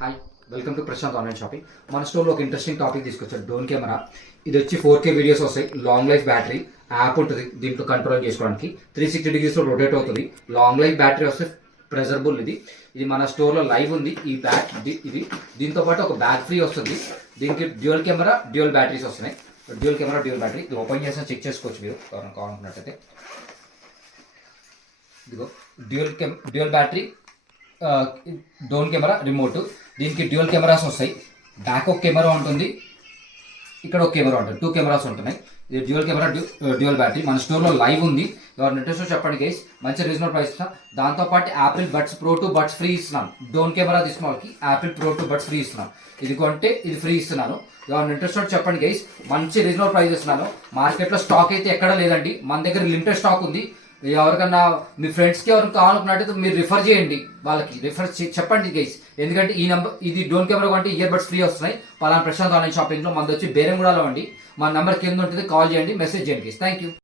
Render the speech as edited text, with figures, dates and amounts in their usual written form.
Hi, welcome to Prashant online shopping. మన స్టోర్లో ఒక ఇంట్రెస్టింగ్ టాపిక్ తీసుకొచ్చారు, డ్రోన్ కెమెరా. ఇది వచ్చి 4K వీడియోస్ వస్తాయి, లాంగ్ లైఫ్ బ్యాటరీ, యాప్ ఉంటుంది దీంట్లో కంట్రోల్ చేసుకోవడానికి. 360 డిగ్రీస్లో రొటేట్ అవుతుంది, లాంగ్ లైఫ్ బ్యాటరీ వస్తే ప్రెజరబుల్. ఇది మన స్టోర్లో లైవ్ ఉంది. ఈ బ్యాట్ ఇది దీంతో పాటు ఒక బ్యాగ్ ఫ్రీ వస్తుంది. దీనికి డ్యూయల్ కెమెరా, డ్యూయల్ బ్యాటరీస్ వస్తున్నాయి. Dual camera, dual battery. ఇది ఓపెన్ చేసిన చెక్ చేసుకోవచ్చు మీరు కావాలనుకున్నట్టయితే. ఇదిగో dual battery, drone camera, remote. దీనికి డ్యూయల్ కెమెరాస్ వస్తాయి. బ్యాక్ ఒక కెమెరా ఉంటుంది, ఇక్కడ ఒక కెమెరా ఉంటుంది, 2 కెమెరాస్ ఉంటున్నాయి. ఇది డ్యూయల్ కెమెరా, డ్యూయల్ బ్యాటరీ. మన స్టోర్లో లైవ్ ఉంది. ఎవరు ఇంట్రెస్ట్ చెప్పండి గైస్, మంచి రీజనబుల్ ప్రైస్ ఇస్తాం. దాంతోపాటు Apple buds pro 2 buds free ఇస్తున్నాను. డ్రోన్ కెమెరా తీసుకున్న వాళ్ళకి యాపిల్ ప్రో 2 బడ్స్ ఫ్రీ ఇస్తున్నాను. ఇది కొంటే ఇది ఫ్రీ ఇస్తున్నాను. ఎవరు ఇంట్రెస్ట్ చెప్పండి గైస్, మంచి రీజనబుల్ ప్రైస్ ఇస్తున్నాను. మార్కెట్లో స్టాక్ అయితే ఎక్కడ లేదండి, మన దగ్గర లిమిటెడ్ స్టాక్ ఉంది. ఎవరికన్నా మీ ఫ్రెండ్స్కి ఎవరికి కావాలనుకున్నట్టయితే మీరు రిఫర్ చేయండి, వాళ్ళకి రిఫర్ చెప్పండి గైస్. ఎందుకంటే ఈ నెంబర్, ఇది డ్రోన్ కెమెరా అంటే ఇయర్ బడ్స్ ఫ్రీ వస్తున్నాయి. పలానా ప్రశాంత్ ఆన్లైన్ షాపింగ్లో మనది వచ్చి బేరంగూడలో అండి. మా నెంబర్ కింద ఉంటుంది, కాల్ చేయండి, మెసేజ్ చేయండి గైస్. Thank you.